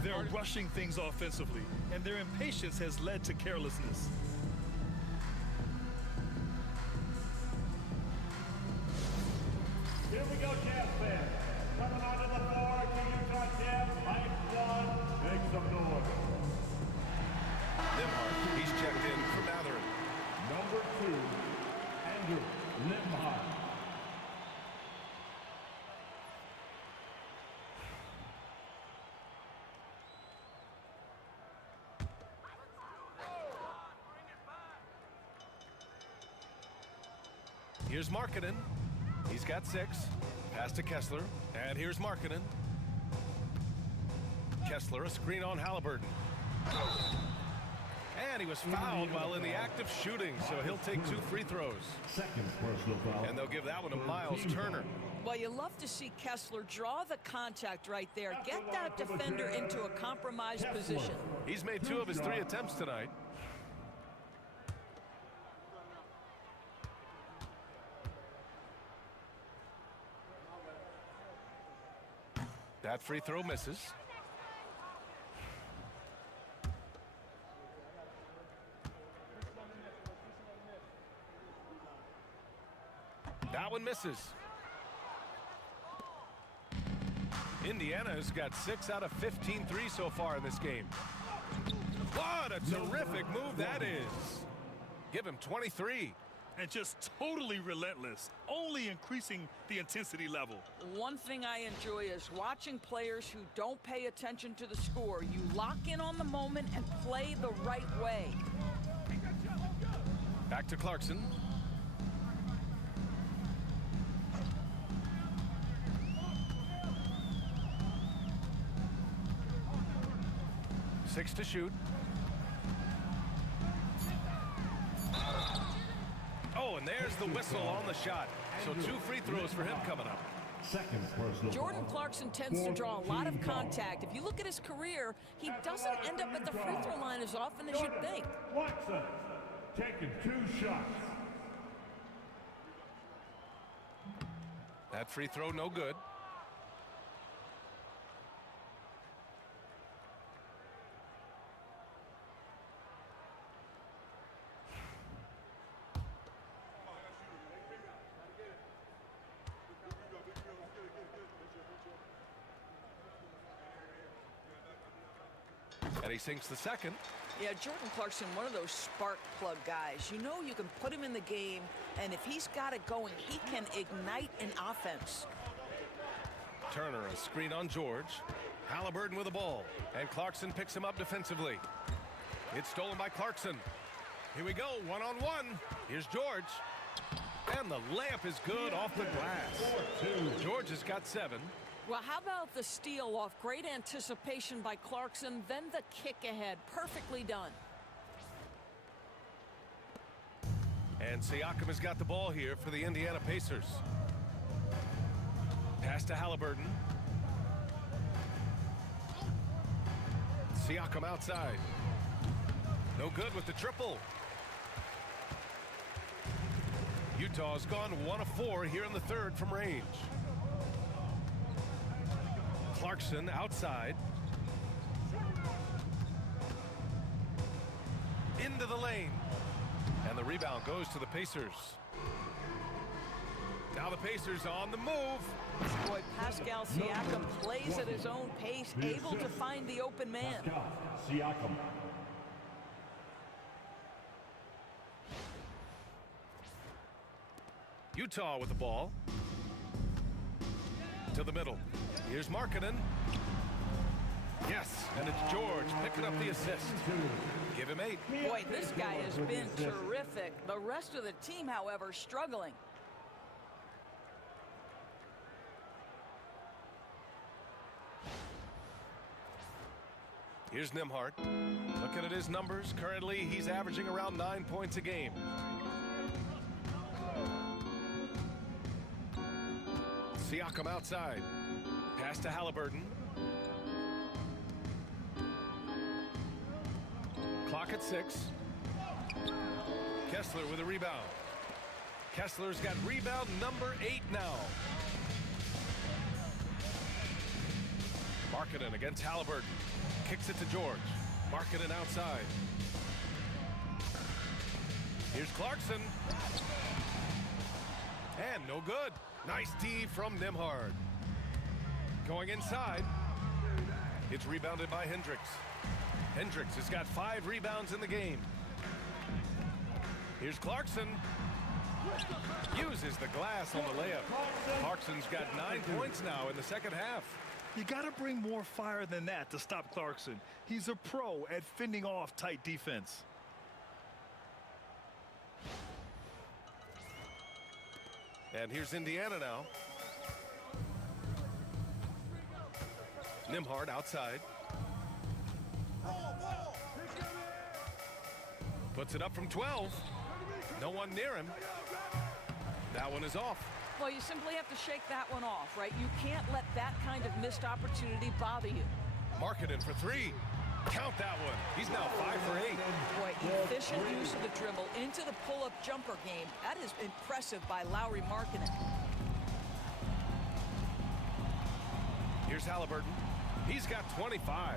They're rushing things offensively, and their impatience has led to carelessness. Here we go, Jazz fans. Coming onto the floor to Utah Jazz. Mike One. Make some noise. Nimhart, he's checked in for Mathurin. Number 2, Andrew Nimhart. Here's Markkanen. He's got 6. Pass to Kessler. And here's Markkanen. Kessler, a screen on Halliburton. And he was fouled while in the act of shooting, so he'll take 2 free throws. Second personal foul. And they'll give that one to Miles Turner. Well, you love to see Kessler draw the contact right there. Get that defender into a compromised position. He's made 2 of his 3 attempts tonight. That free throw misses. That one misses. Indiana's got 6 out of 15 threes so far in this game. What a terrific move that is. Give him 23. And just totally relentless, only increasing the intensity level. One thing I enjoy is watching players who don't pay attention to the score. You lock in on the moment and play the right way. Back to Clarkson. Six to shoot. Oh, and there's the whistle on the shot. So 2 free throws for him coming up. Jordan Clarkson tends to draw a lot of contact. If you look at his career, he doesn't end up at the free throw line as often as you'd think. Clarkson taking 2 shots. That free throw no good. And he sinks the second. Yeah, Jordan Clarkson, one of those spark plug guys. You know you can put him in the game, and if he's got it going, he can ignite an offense. Turner, a screen on George. Halliburton with the ball. And Clarkson picks him up defensively. It's stolen by Clarkson. Here we go, one-on-one. Here's George. And the layup is good off the glass. George has got 7. Well, how about the steal off great anticipation by Clarkson, then the kick ahead. Perfectly done. And Siakam has got the ball here for the Indiana Pacers. Pass to Halliburton. Siakam outside. No good with the triple. Utah's gone 1 of 4 here in the third from range. Clarkson outside. Into the lane. And the rebound goes to the Pacers. Now the Pacers on the move. Boy, Pascal Siakam plays at his own pace, able to find the open man. Siakam. Utah with the ball. To the middle. Here's Markkanen. Yes, and it's George picking up the assist. Give him 8. Boy, this guy has been terrific. The rest of the team, however, struggling. Here's Nembhard. Looking at his numbers, currently he's averaging around 9 points a game. Siakam outside. Pass to Halliburton. Clock at 6. Kessler with a rebound. Kessler's got rebound number 8 now. Markkanen against Halliburton. Kicks it to George. Markkanen outside. Here's Clarkson. And no good. Nice D from Nembhard. Going inside. It's rebounded by Hendricks. Hendricks has got 5 rebounds in the game. Here's Clarkson. Uses the glass on the layup. Clarkson's got 9 points now in the second half. You got to bring more fire than that to stop Clarkson. He's a pro at fending off tight defense. And here's Indiana now. Nembhard outside. Puts it up from 12. No one near him. That one is off. Well, you simply have to shake that one off, right? You can't let that kind of missed opportunity bother you. Markkanen for 3. Count that one. He's now 5 for 8. Boy, efficient use of the dribble into the pull-up jumper game. That is impressive by Lauri Markkanen. Here's Halliburton. He's got 25.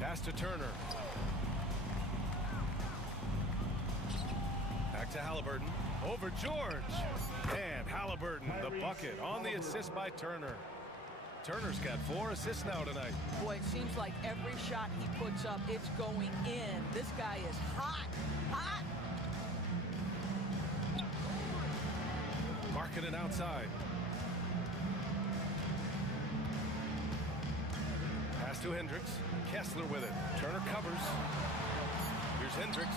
Pass to Turner. Back to Halliburton. Over George. And Halliburton, the bucket on the assist by Turner. Turner's got 4 assists now tonight. Boy, it seems like every shot he puts up, it's going in. This guy is hot, hot. Markkanen outside. Pass to Hendricks. Kessler with it. Turner covers. Here's Hendricks.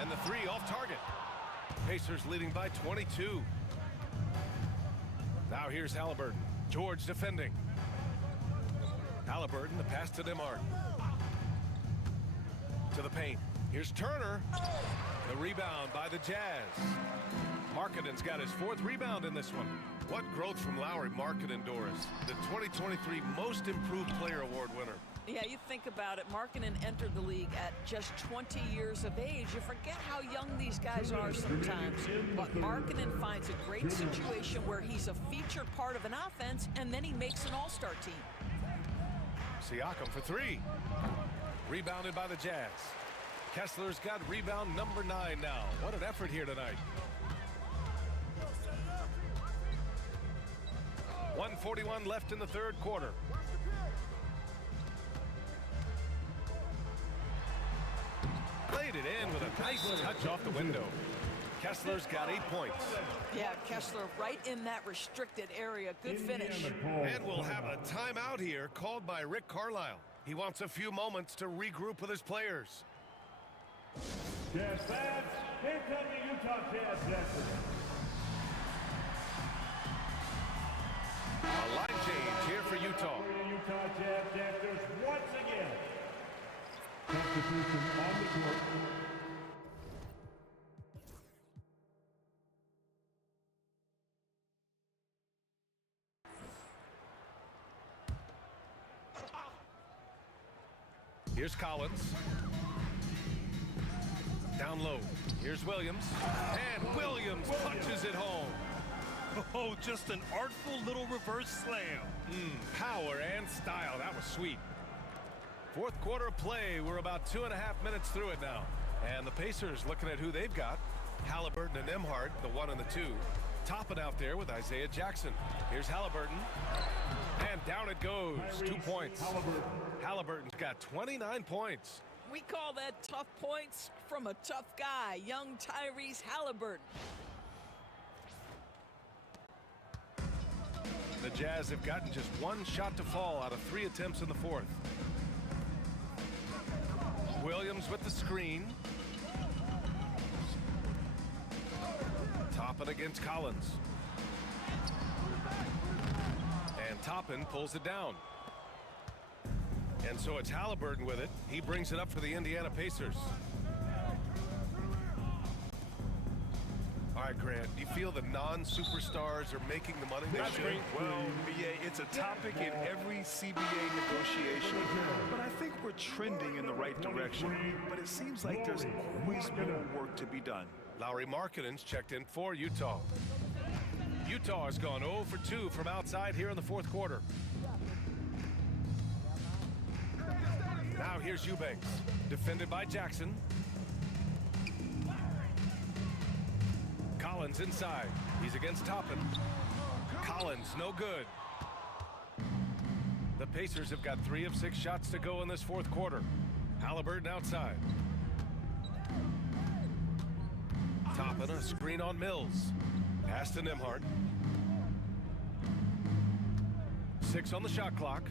And the 3 off target. Pacers leading by 22. Now here's Halliburton. George defending. Halliburton, the pass to Demar. To the paint. Here's Turner. The rebound by the Jazz. Markkanen's got his 4th rebound in this one. What growth from Lauri Markkanen, Doris. The 2023 Most Improved Player Award winner. Yeah, you think about it. Markkanen entered the league at just 20 years of age. You forget how young these guys are sometimes. But Markkanen finds a great situation where he's a featured part of an offense, and then he makes an all-star team. Siakam for 3. Rebounded by the Jazz. Kessler's got rebound number 9 now. What an effort here tonight. 1:41 left in the 3rd quarter. Played it in with a nice touch off the window. Kessler's got 8 points. Yeah, Kessler right in that restricted area. Good finish. And we'll have a timeout here called by Rick Carlisle. He wants a few moments to regroup with his players. Jazz fans, here come the Utah Jazz Jackson. A line change here for Utah. Utah Jazz Jackers once again. Substitution on the court. Here's Collins. Down low. Here's Williams. And Williams punches it home. Oh, just an artful little reverse slam. Power and style. That was sweet. 4th quarter of play. We're about 2.5 minutes through it now. And the Pacers looking at who they've got. Halliburton and Nembhard, the 1 and the 2. Topping out there with Isaiah Jackson. Here's Halliburton. And down it goes. 2 points. Halliburton's got 29 points. We call that tough points from a tough guy, young Tyrese Halliburton. The Jazz have gotten just 1 shot to fall out of 3 attempts in the 4th. Williams with the screen. Toppin against Collins. And Toppin pulls it down. And so it's Halliburton with it. He brings it up for the Indiana Pacers. All right, Grant, do you feel the non-superstars are making the money they should? Well, it's a topic in every CBA negotiation. But I think we're trending in the right direction. But it seems like there's always more work to be done. Lauri Markkanen's checked in for Utah. Utah has gone 0 for 2 from outside here in the 4th quarter. Now here's Eubanks, defended by Jackson. Collins inside. He's against Toppin. Collins, no good. The Pacers have got 3 of 6 shots to go in this 4th quarter. Halliburton outside. Toppin, a screen on Mills. Pass to Nembhard. 6 on the shot clock.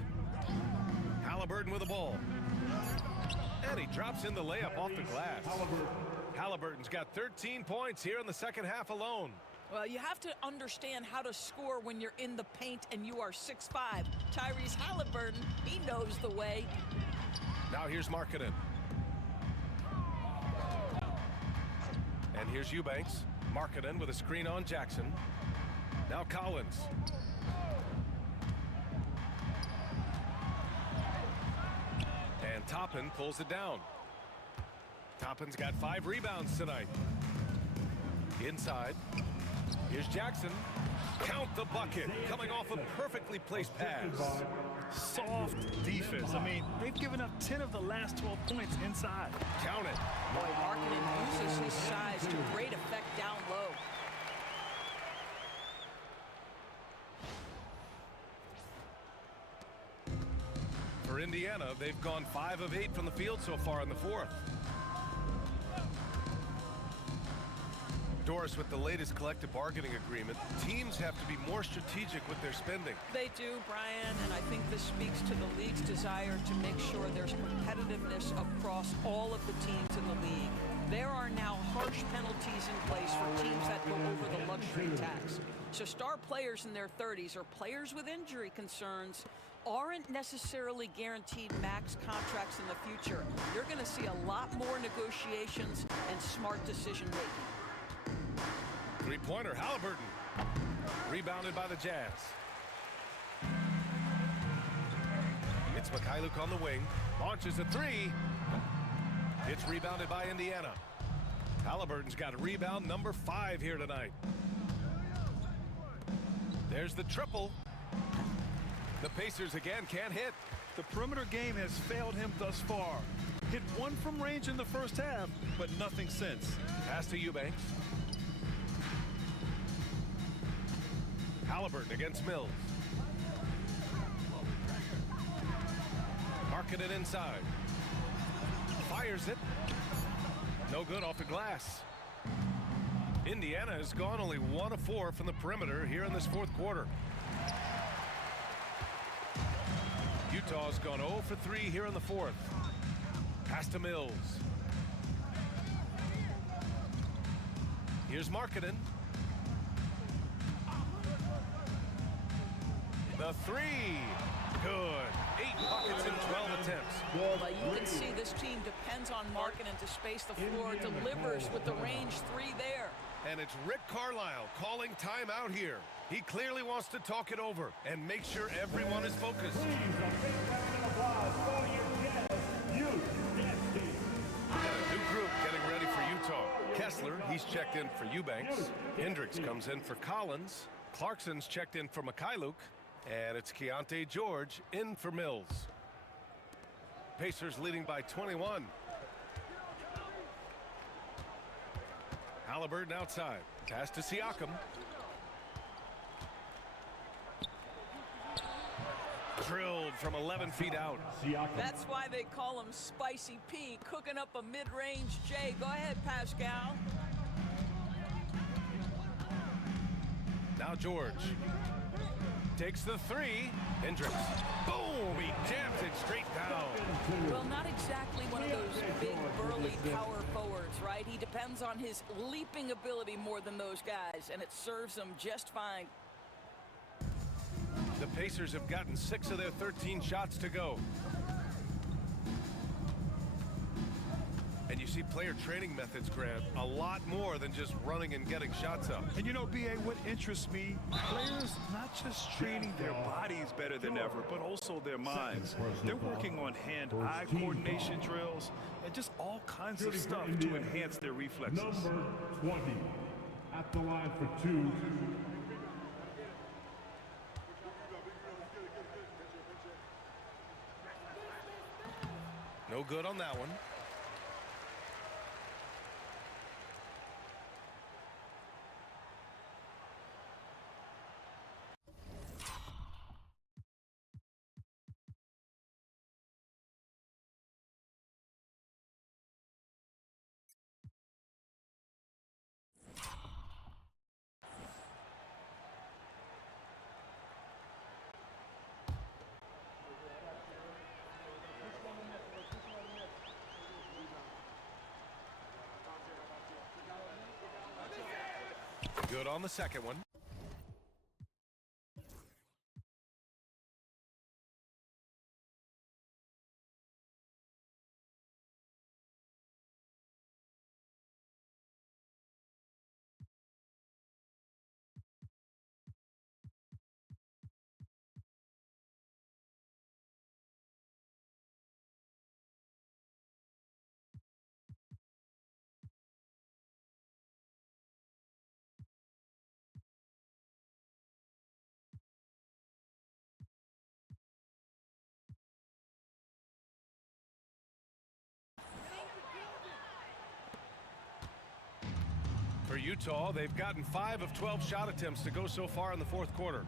Halliburton with the ball. And he drops in the layup off the glass. Halliburton's got 13 points here in the 2nd half alone. Well, you have to understand how to score when you're in the paint and you are 6'5". Tyrese Halliburton, he knows the way. Now here's Markkanen. And here's Eubanks. Markkanen with a screen on Jackson. Now Collins. And Toppin pulls it down. Toppin's got 5 rebounds tonight. Inside. Here's Jackson. Count the bucket. Coming off a perfectly placed pass. Soft defense. I mean, they've given up 10 of the last 12 points inside. Count it. Boy, Markkanen uses his size to great effect down low. For Indiana, they've gone 5 of 8 from the field so far in the fourth. Doris, with the latest collective bargaining agreement, teams have to be more strategic with their spending. They do, Brian, and I think this speaks to the league's desire to make sure there's competitiveness across all of the teams in the league. There are now harsh penalties in place for teams that go over the luxury tax. So star players in their 30s or players with injury concerns aren't necessarily guaranteed max contracts in the future. You're going to see a lot more negotiations and smart decision-making. Three-pointer, Halliburton. Rebounded by the Jazz. It's Mikhailuk on the wing. Launches a three. It's rebounded by Indiana. Halliburton's got a rebound number 5 here tonight. There's the triple. The Pacers again can't hit. The perimeter game has failed him thus far. Hit 1 from range in the first half, but nothing since. Pass to Eubanks. Halliburton against Mills. Markkanen inside. Fires it. No good off the glass. Indiana has gone only 1 of 4 from the perimeter here in this fourth quarter. Utah's gone 0 for 3 here in the fourth. Pass to Mills. Here's Markkanen. The three. Good. 8 buckets in 12 attempts. But you can see this team depends on Markkanen to space the floor, delivers with the range 3 there. And it's Rick Carlisle calling timeout here. He clearly wants to talk it over and make sure everyone is focused. Please, a big round of applause for your Jazz Youth Jazz team. Got a new group getting ready for Utah. Kessler, he's checked in for Eubanks. Hendricks comes in for Collins. Clarkson's checked in for Mikhailuk. And it's Keontae George in for Mills. Pacers leading by 21. Halliburton outside. Pass to Siakam. Drilled from 11 feet out. That's why they call him Spicy P, cooking up a mid-range J. Go ahead, Pascal. Now George. Takes the three. Hendricks. Boom! He jams it straight down. Well, not exactly one of those big, burly power forwards, right? He depends on his leaping ability more than those guys, and it serves him just fine. The Pacers have gotten 6 of their 13 shots to go. And you see player training methods, Grant, a lot more than just running and getting shots up. And you know, B.A., what interests me, players not just training their bodies better than ever, but also their minds. They're working on hand-eye coordination drills and just all kinds of stuff to enhance their reflexes. Number 20 at the line for 2. No good on that one. Good on the second one. For Utah, they've gotten 5 of 12 shot attempts to go so far in the fourth quarter.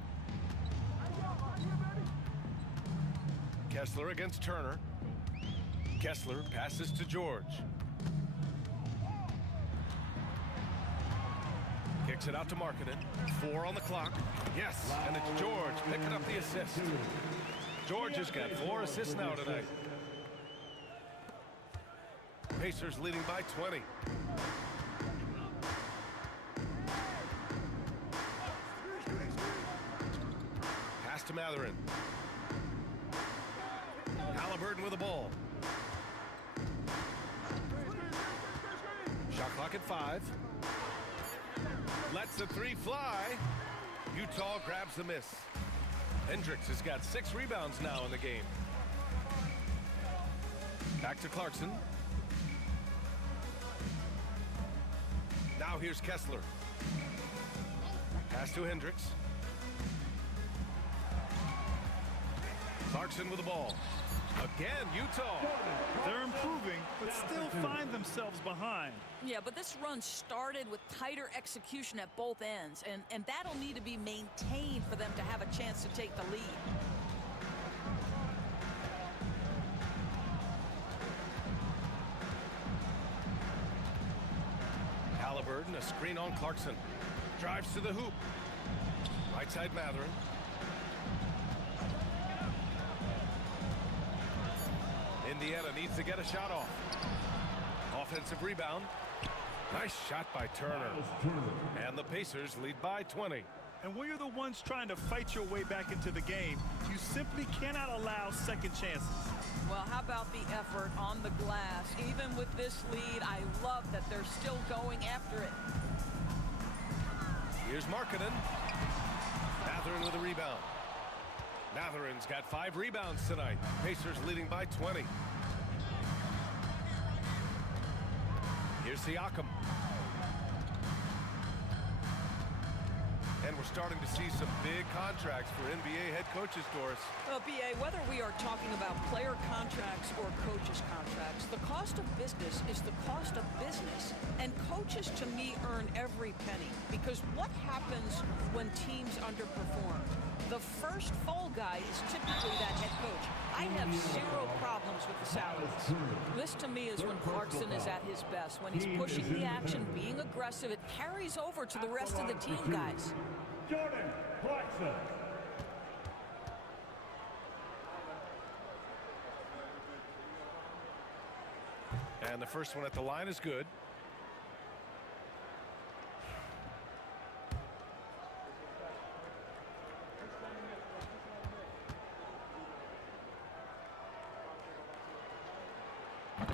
Kessler against Turner. Kessler passes to George. Kicks it out to Markkanen. 4 on the clock. Yes, and it's George picking up the assist. George has got 4 assists now tonight. Pacers leading by 20. Pass to Mathurin. Halliburton with the ball. Shot clock at 5. Lets the 3 fly. Utah grabs the miss. Hendricks has got 6 rebounds now in the game. Back to Clarkson. Now here's Kessler. Pass to Hendricks. Clarkson with the ball. Again, Utah. They're improving, but still find themselves behind. Yeah, but this run started with tighter execution at both ends, and that'll need to be maintained for them to have a chance to take the lead. Halliburton, a screen on Clarkson. Drives to the hoop. Right side Mathurin. Indiana needs to get a shot off. Offensive rebound. Nice shot by Turner. And the Pacers lead by 20. And when you're the ones trying to fight your way back into the game, you simply cannot allow second chances. Well, how about the effort on the glass? Even with this lead, I love that they're still going after it. Here's Markkanen. Mathurin with a rebound. Mathurin's got 5 rebounds tonight. Pacers leading by 20. Here's Siakam. And we're starting to see some big contracts for NBA head coaches, Doris. Well, B.A., whether we are talking about player contracts or coaches' contracts, the cost of business is the cost of business. And coaches, to me, earn every penny. Because what happens when teams underperform? The first fall guy is typically that head coach. I have 0 problems with the salaries. This, to me, is when Clarkson is at his best. When he's pushing the action, being aggressive, it carries over to the rest of the team guys. Jordan Clarkson. And the first one at the line is good.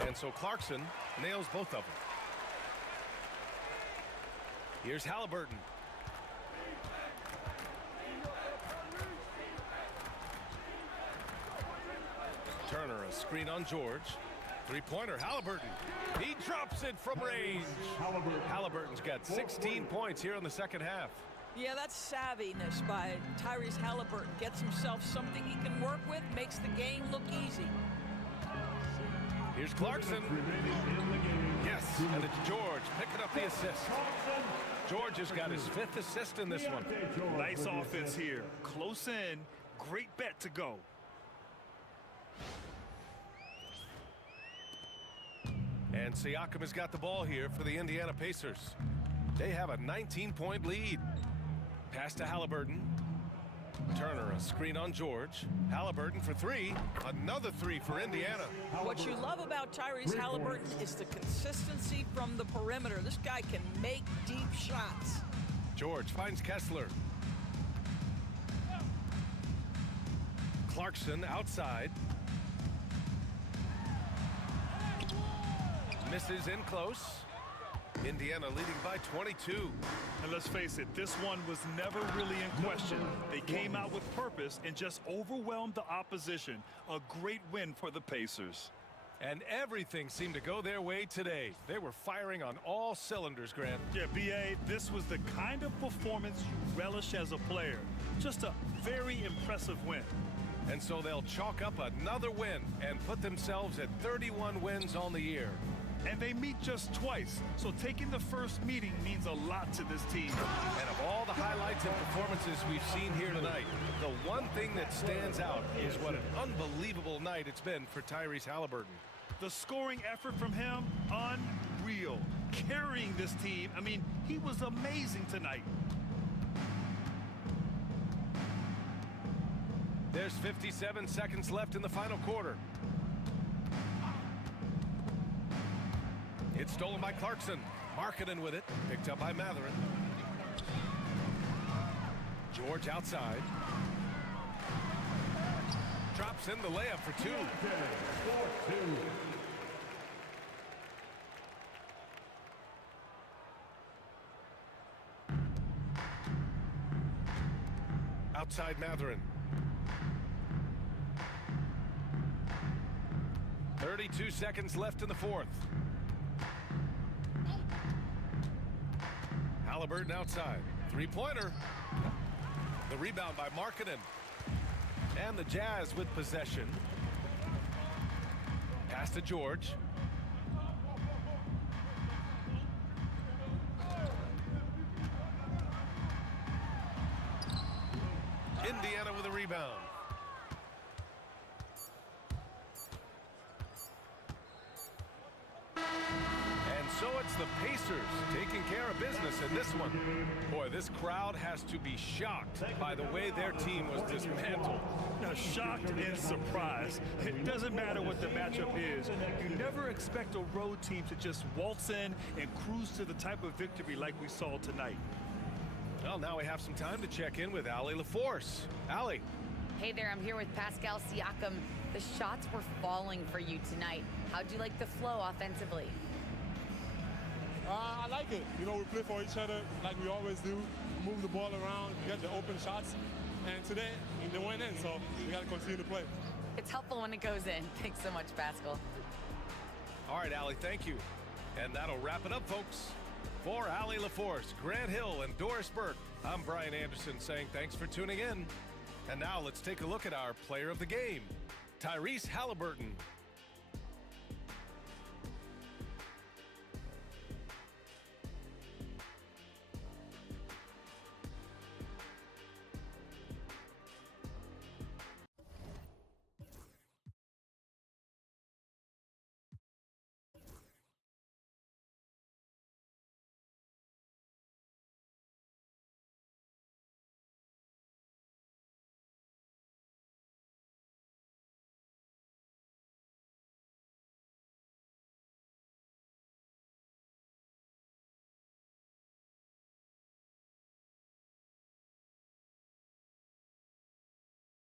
And so Clarkson nails both of them. Here's Halliburton. Turner, a screen on George. 3-pointer, Halliburton. He drops it from range. Halliburton's got 16 points here in the second half. Yeah, that's savviness by Tyrese Halliburton. Gets himself something he can work with, makes the game look easy. Here's Clarkson. Yes, and it's George picking up the assist. George has got his 5th assist in this one. Nice offense here. Close in. Great bet to go. And Siakam has got the ball here for the Indiana Pacers. They have a 19-point lead. Pass to Halliburton. Turner, a screen on George. Halliburton for 3. Another 3 for Indiana. What you love about Tyrese Halliburton is the consistency from the perimeter. This guy can make deep shots. George finds Kessler. Clarkson outside. Misses in close. Indiana leading by 22. And let's face it, this one was never really in question. They came out with purpose and just overwhelmed the opposition. A great win for the Pacers. And everything seemed to go their way today. They were firing on all cylinders, Grant. Yeah, B.A., this was the kind of performance you relish as a player. Just a very impressive win. And so they'll chalk up another win and put themselves at 31 wins on the year. and they meet just twice. So taking the first meeting means a lot to this team. And of all the highlights and performances we've seen here tonight, the one thing that stands out is what an unbelievable night it's been for Tyrese Halliburton. The scoring effort from him, unreal. Carrying this team, I mean, he was amazing tonight. There's 57 seconds left in the final quarter. It's stolen by Clarkson. Markkanen with it. Picked up by Matherin. George outside. Drops in the layup for two. Outside Matherin. 32 seconds left in the fourth. Halliburton outside. Three-pointer. The rebound by Markkanen. And the Jazz with possession. Pass to George. Indiana with a rebound. And so it's the Pacers taking care of business in this one. Boy, this crowd has to be shocked by the way their team was dismantled. Now, shocked and surprised. It doesn't matter what the matchup is. You never expect a road team to just waltz in and cruise to the type of victory like we saw tonight. Well, now we have some time to check in with Allie LaForce. Allie. Hey there, I'm here with Pascal Siakam. The shots were falling for you tonight. How'd you like the flow offensively? I like it. You know, we play for each other like we always do. Move the ball around, get the open shots. And today, they went in, so we got to continue to play. It's helpful when it goes in. Thanks so much, Pascal. All right, Allie, thank you. And that'll wrap it up, folks. For Allie LaForce, Grant Hill, and Doris Burke, I'm Brian Anderson saying thanks for tuning in. And now let's take a look at our player of the game, Tyrese Halliburton.